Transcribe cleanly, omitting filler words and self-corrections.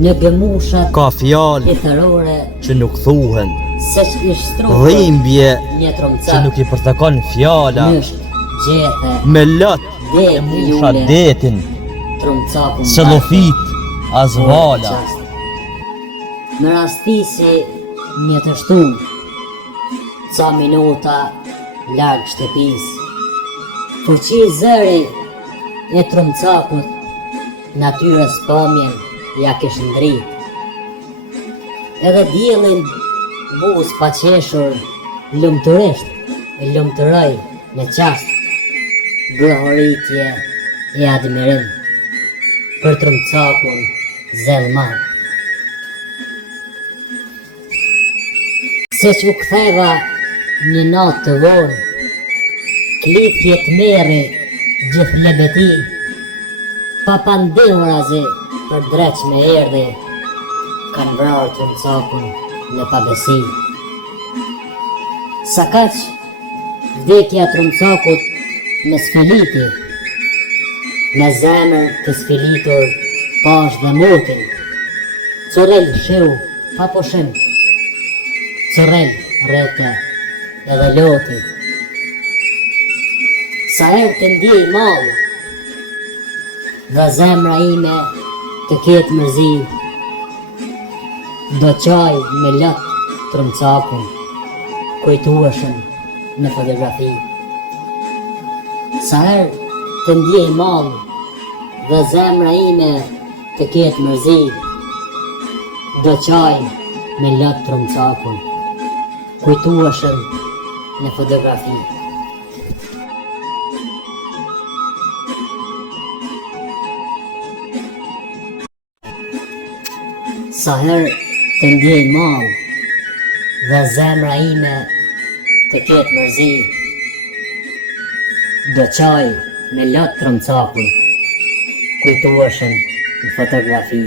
Në gëmushat ka fjalë hitërore që nuk thuhen, se që i shtrupër dhimbje një që tromcak nuk i përtakon fjala, nësht gjethe me lot dhe e musha lule detin, tromcakun se lofit as vala. Në rasti si një të shtu ca minuta larg shtëpis, fuqi zëri e tromcakut natyrës pamjen ja kish ndrit. Edhe diellin buz pa qeshur lumturisht e lumturoj në qast bëhoritje e admirim për tromcakun zellman. Se që u ktheva një natë të vonë, klithje të meri gjithë lebeti, pa pandehurazi për dreq me erdhi, kanë vrarë tromcakun në pabesi. Sa kaq, vdekja tromcakut në sfiliti, në zemër të sfilitur pash dhe motin, Corel shiu pa pushim, Corel rete edhe loti. Sa herë të ndjej malë dhe zemra ime të ketë mërzi, do qaj me lot tromcakun kujtueshëm në fotografi. Sa herë të ndjej malë dhe zemra ime të ketë mërzi, do qaj me lot tromcakun kujtueshëm në fotografi. Sa herë të ndjej malë dhe zemra ime të ketë mërzi, do qaj me lot tromcakun kujtueshëm në fotografi.